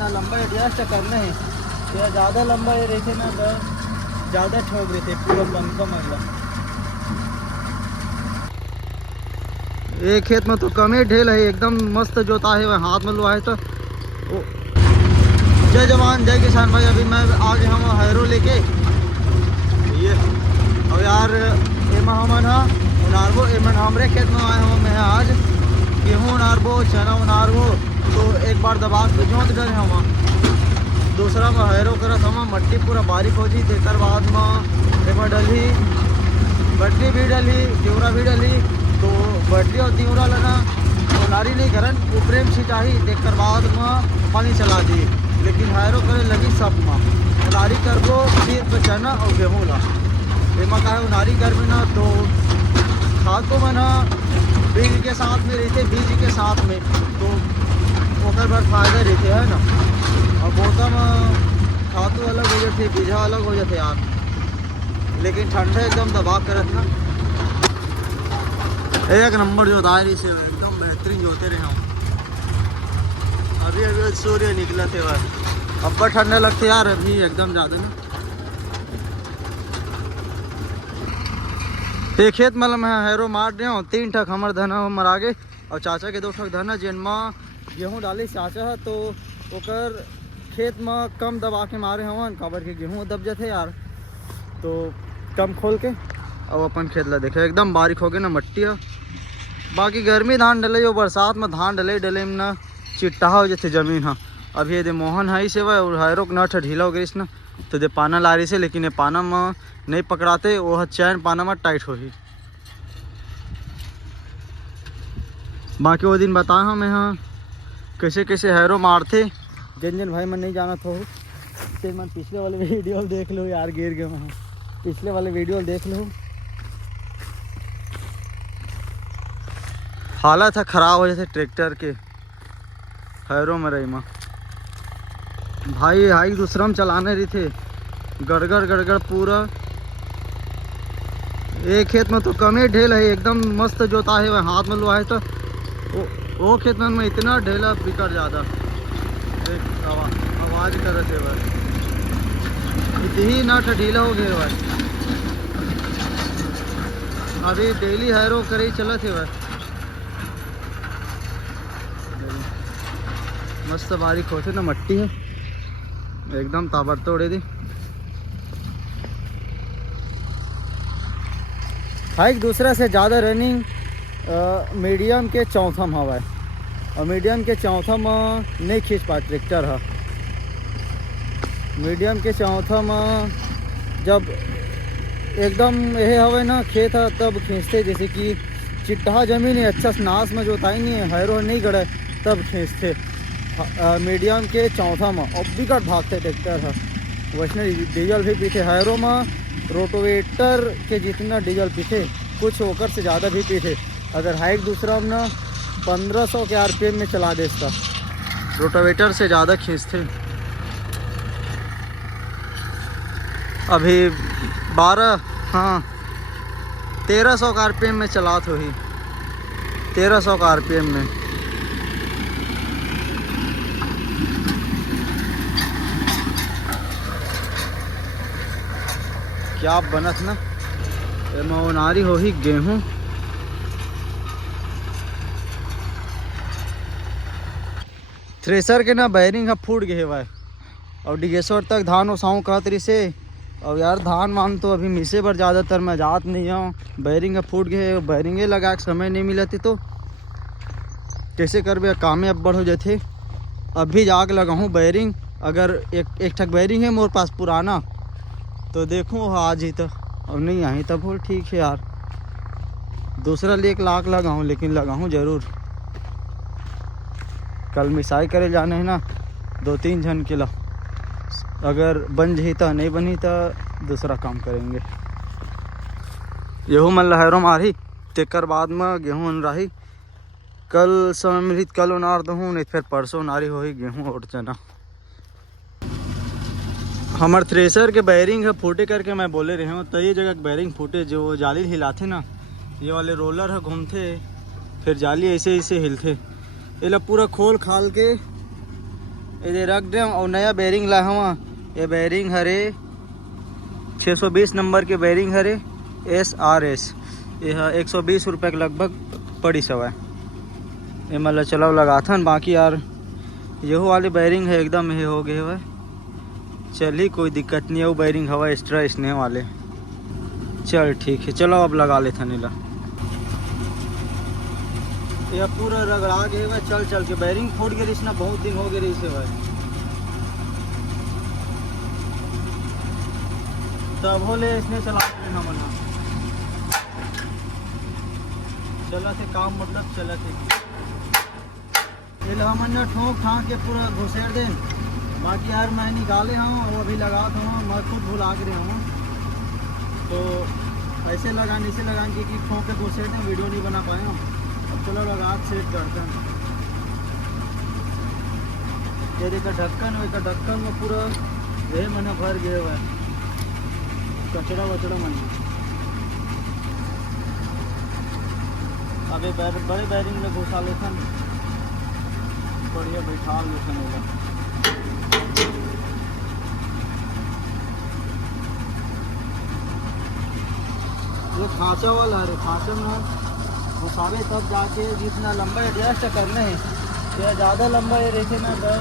ना लंबा एडजस्ट करना है। या ज़्यादा लंबा ये रहते ना तो ज़्यादा ठोक रहे थे पूरा पंखा मतलब। एक खेत में तो कमे ढेल है, एकदम मस्त जोता है, वह हाथ में लुआ है तो जय जवान जय किसान भाई। अभी मैं आ गया हूँ हैरो लेके ये। और यार एमा हमन हा उनारबो, एमन हमरे खेत में आए हूँ मैं आज। गेहूँ उनारबो, चना उनारबो, तो एक बार दबा के जोत डरे हम। दूसरा में हैरो करत हम, मट्टी पूरा बारीक हो जी। तेकर बाद में एमा डली बटरी भी डली, तिवरा भी डली। तो बटरी और तिवरा लगा उनारी नहीं करन, ऊपरे में छिटाही। तेकर बाद में पानी चला दी। लेकिन हैरो करे लगी सब में उनारी करबो सिर्फ चना और गेहूँ ला। एमा का है उनारी करबे ना तो खाद को मना बीज के साथ में रहते, बीज के साथ में तो ओकर भर फायदा रहते है ना। और मौसम खादों अलग हो जाते, बीजा अलग हो जाते यार। लेकिन ठंडा एकदम दबा करत ना, एक नंबर जो दायरी से एकदम बेहतरीन जोते रहे हम। अभी अभी सूर्य निकला थे वह, अब ठंडा लगते यार अभी एकदम ज़्यादा ना। एक खेत मतलब मैं हैरो मार रहा हूँ, 3 ठक हमार धना मर आगे और चाचा के 2 ठक धना जिनमा गेहूँ डाली चाचा है। तो ओकर खेत में कम दबा के मारे हवन, काबर के गेहूँ दब जाते यार। तो कम खोल के अब अपन खेत ला देखे एकदम बारीक हो गए ना मट्टी है। बाकी गर्मी धान डले जो बरसात में धान डले डले में ना चिट्टा हो जाते जमीन। हाँ अभी ये दे मोहन हाई से वह और हैरो नट ढीला हो गई ना, तो दे पाना ला रही से। लेकिन ये पाना में नहीं पकड़ाते, वो चैन पाना में टाइट हो ही। बाकी वो दिन बताया हमें हाँ कैसे कैसे हैरो मारते। जिन जिन भाई मन नहीं जाना तो मन पिछले वाले वीडियो देख लो यार, गिर गए मैं, पिछले वाले वीडियो देख लो। हालत है ख़राब हो जाते ट्रैक्टर के हैरो में रही माँ भाई। हाई दूसरा में चलाने रही थे, गड़गड़ गड़गड़ पूरा। एक खेत में तो कमे ढेल है, एकदम मस्त जोता है, वह हाथ में लुआ है। तो वो खेत में इतना ढेला बिकर ज़्यादा एक आवाज़ कर रहे थे वह, इतनी नट ढीला हो गए वह। अभी डेली हैरो करे चला थे वह, मस्त बारीक होते ना मट्टी है एकदम ताबड़तोड़ दी। हाइक दूसरा से ज़्यादा रनिंग मीडियम के चौथा में हवा है, और मीडियम के चौथा में नहीं खींच पा ट्रैक्टर है। मीडियम के चौथा में जब एकदम यह हवा ना खेत है तब खींचते, जैसे कि चिट्टा जमीन है अच्छा नाश में जोताई नहीं है, हैरो नहीं गड़े तब खींचते। मीडियम के चौथा में अब बिकट भागते ट्रैक्टर है। वैष्णो डीजल भी पीते, हैरो में रोटोवेटर के जितना डीजल पीते कुछ होकर से ज़्यादा भी पीते। अगर हाइक दूसरा में ना 1500 के आरपीएम में चला दे इसका, रोटोवेटर से ज़्यादा खींचते। अभी 1300 का आरपीएम में चला तो ही 1300 का आरपीएम में। क्या बनत ना मोनारी हो ही गेहूँ। थ्रेसर के ना बैरिंग है फूट गए हुआ है, और डिगेश्वर तक धान उसाऊँ कहतरी से। और यार धान मान तो अभी मिसे पर ज़्यादातर मैं जात नहीं हूँ, बैरिंग है फूट गए, बैरिंगे लगा के समय नहीं मिलती तो कैसे करबे, कामे अब्बड़ हो जाते। अभी जाके लगाऊँ बैरिंग, अगर एक ठक बैरिंग है मोर पास पुराना तो देखूँ आज ही तो, और नहीं आई तब बोल ठीक है यार दूसरा ले 1 लाख लगाऊँ, लेकिन लगाऊँ ज़रूर। कल मिसाई करे जाने है ना 2-3 जन के ला, अगर बन जी तो नहीं बनी तो दूसरा काम करेंगे। गेहूँ मन लहरों मारी तेकर बाद में गेहूँ रही। कल समय मिली कल उनार दूँ, नहीं फिर परसों नारी हो ही गेहूँ और चना। हमारे थ्रेसर के बैरिंग है फूटे करके मैं बोले रहे हूँ, तो ये जगह बैरिंग फूटे जो जाली हिलाते ना, ये वाले रोलर है घूमते फिर जाली ऐसे ऐसे हिलते। ये पूरा खोल खाल के ये रख दे। और नया बैरिंग ला हम, ये बैरिंग हरे 620 नंबर के बैरिंग हरे SRS। यह 120 रुपये के लगभग पड़ी सवा ये मतलब चलाओ लगा था। बाकी यार यहो वाले बैरिंग है एकदम ये हो गए हुआ। चल ही कोई दिक्कत नहीं है, वो बैरिंग हवा एक्स्ट्रा इसने वाले। चल ठीक है, चलो अब लगा लेते नीला। यह पूरा रगड़ा गए हुआ चल चल के। बैरिंग फोड़ गए इसना, बहुत दिन हो गए इसे भाई। तब होले इसने चला लेना मना चला थे काम, मतलब चला थे हमने ठोक ठाक के पूरा घुसेड़ दे। बाकी यार मैं निकाले हूँ और अभी लगा था मैं खुद भुला के हूँ। तो ऐसे लगाने से लगाने कि ठोक के घुसेड़ दें, वीडियो नहीं बना पाए हम। अब चलो लगा सेट करते हैं। ये देखा ढक्कन, वही ढक्कन में पूरा ये मैंने भर गए हुआ है कचड़ा वचड़ा मैंने। अभी बड़े बैरिंग में घुसा लेते हैं, बढ़िया बैठा लेते हैं। ये खांचा वाला है, खांचे में घुसावे तब जाके जितना लंबा एडजस्ट करना है। तो ज़्यादा लंबा ये रहते ना तो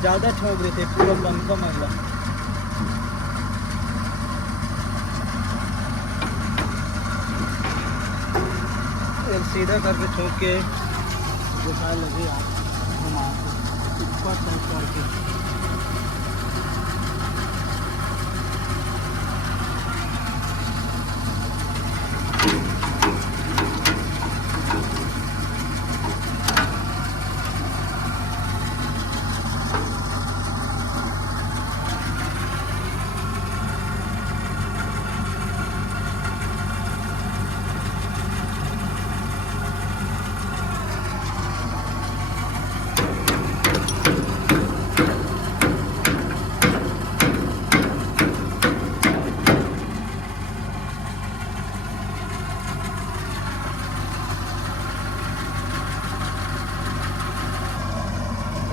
ज़्यादा ठोक देते पूरा बंद का मतलब। सीधा करके ठोक के घुसा लगे यार, घुमा ऊपर ठोक करके।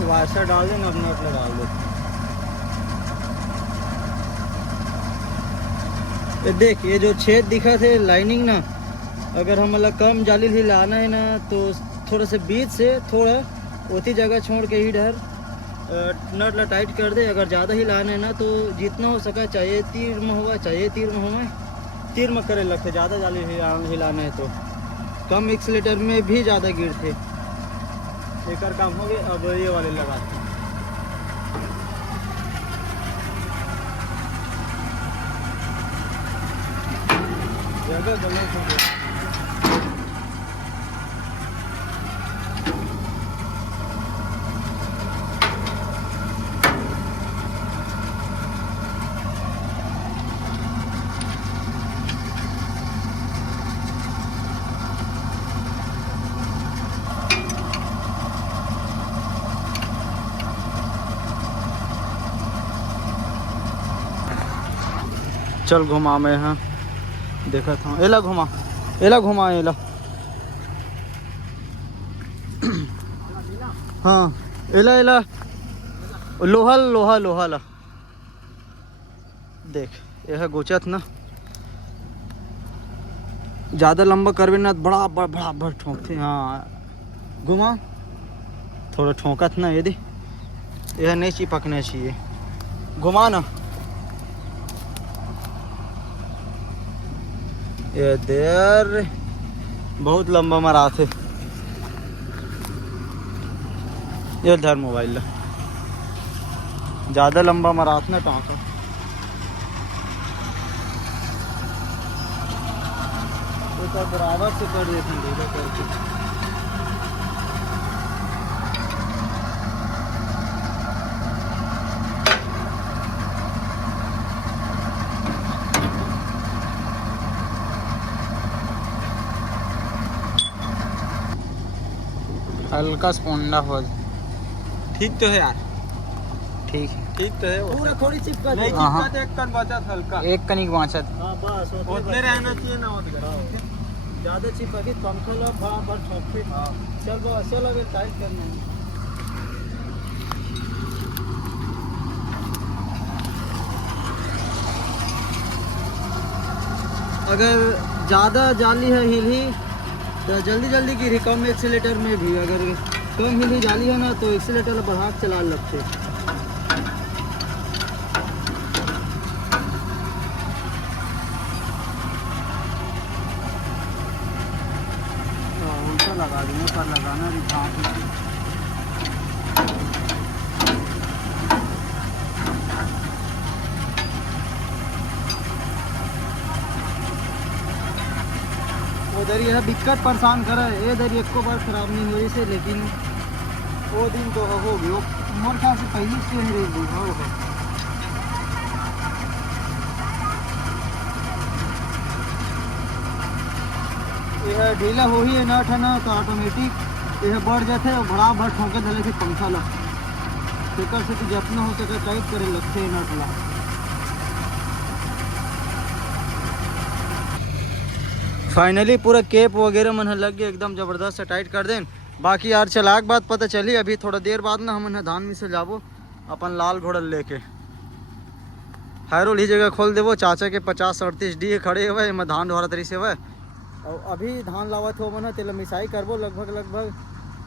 वाशर डाल देना, अपना अपना डाल दो। ये देख, ये जो छेद दिखा थे लाइनिंग ना, अगर हम मतलब कम जाली ही लाना है ना तो थोड़ा से बीच से थोड़ा उसी जगह छोड़ के ही डर नट ला टाइट कर दे। अगर ज़्यादा ही लाना है ना तो जितना हो सका चाहिए तीर में हुआ, चाहिए तीर में हुआ, तीर में करे लगते। ज़्यादा जाली हिलाना है तो कम एक्सीलेटर में भी ज़्यादा गिर थे। एक काम हो गया, अब ये वाले लगाते हैं। जगह गलत हो गया। चल घुमा मैं, हाँ देखा था। एला घुमा, एला घुमा, एला हाँ एला एला लोहा लोहा लोहा ला देख। यह गोचत ना ज़्यादा लंबा करवे ना बड़ा बड़ा बड़ा बड़ा ठोंकते। हाँ घुमा थोड़ा ठोंकत ना, यदि यह नहीं चिपकना चाहिए। घुमा ना, ये देर बहुत लंबा मरा थे। ये धर मोबाइल ज़्यादा लंबा मरात ना टाँका। तो बराबर से कर देते हैं करके। हल्का स्पोंडा हो, ठीक तो है यार, ठीक है, ठीक तो है। पूरा थोड़ी चिपका नहीं, चिपका तो एक कन बचत, हल्का एक कनिक बचत। हां बस उतने रहना चाहिए ना, ज्यादा चिपका के पंखा ला बराबर ठोक पे। हां चल बस, चल अबे टाइट करना है। अगर ज़्यादा जाली है हिल ही तो जल्दी जल्दी गिरी, कम एक्सीलेटर में भी अगर कम हिल ही जाली है ना तो एक्सीलेटर बढ़ा के चला लगते। उल्टा लगा दूँगा, पर लगाना भी कहाँ उधर यह दिक्कत परेशान करे, इधर एक को बार खराब नहीं हो रही से, लेकिन वो दिन तो हो गई, मोर ख्याल से पहली से ही रही हो। यह ढीला हो ही है नट है ना तो ऑटोमेटिक यह बढ़ जाते और बड़ा भर ठोके धले से पंखा ला तेकर से जितना हो सके टाइट करे लगते नट ला। फाइनली पूरा केप वगैरह मन लग गया, एकदम ज़बरदस्त से टाइट कर दें। बाकी यार चलाक बात पता चली, अभी थोड़ा देर बाद ना हम धान में से जाबो अपन लाल घोड़ा लेके हैरोल ही जगह खोल देवो। चाचा के 50-38 डी खड़े हुए मैं धान ढोरा तरी से हुए और अभी धान लावत हो मन तेल मिसाई करबो लगभग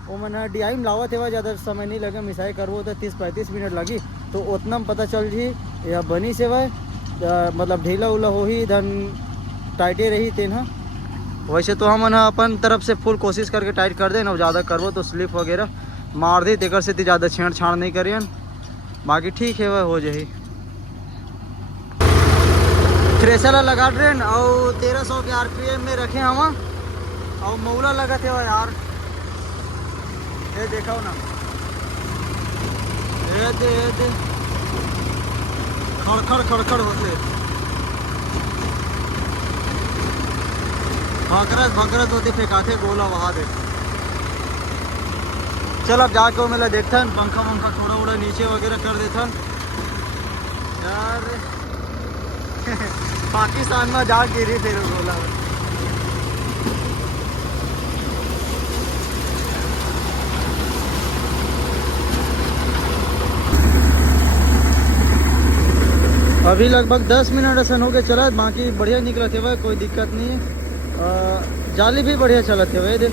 वो मन DI में लावत है, ज़्यादा समय नहीं लगे, मिसाई करबो तो 30-35 मिनट लगी तो उतना में पता चल जी यह बनी से वह मतलब ढीला उला हो ही धन टाइटे रही तेना। वैसे तो हम अपन तरफ से फुल कोशिश करके टाइट कर दें, और ज़्यादा करबो तो स्लिप वगैरह मार दे तेकर से ज़्यादा छेड़छाड़ नहीं करिए, बाकी ठीक है वह हो जाए। थ्रेशर लगा ट्रेन और 1300 के RPM में रखे हम और मौला लगा थे यार, ये देखो ना, ये दे खड़खड़ होते भाकरत होते फेंकाते गोला वहा दे। चल अब जाके वो मेला देखता है, पंखा वंखा थोड़ा नीचे वगैरह कर देता यार। पाकिस्तान में जा गिरी फिर गोला। अभी लगभग 10 मिनट ऐसा हो गया चला, बाकी बढ़िया निकला थे वह, कोई दिक्कत नहीं है। जाली भी बढ़िया चला थे वह दे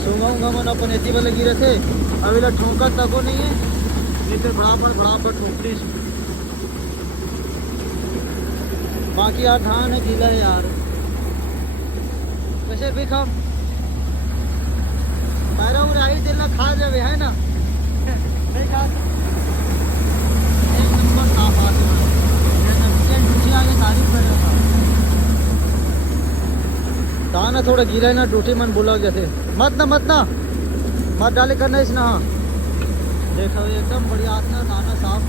सूंगा मन अपन एती वाले गिरे थे, अभी ला ठोका तको नहीं है, नहीं तो बराबर ठोकरी। बाकी यार धान है गीला है यार, वैसे भी खा पैरा उराई दिल खा जावे है ना। नहीं खा एक नंबर साफ आगे आगे तारीफ कर रहा था। दाना थोड़ा गीला है ना, डूटी मन बोला जैसे मत डाले करना इस ना। देखो एकदम बढ़िया आता दाना साफ।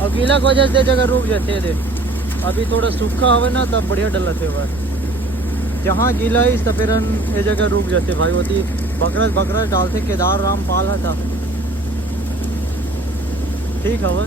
और गीला की वजह से जगह रुक जाते दे, अभी थोड़ा सूखा हुआ ना तब बढ़िया डलते हुआ, जहाँ गीला है तो फिर ये जगह रुक जाते भाई। होती बकरा डालते केदार राम पाल था, ठीक है वह।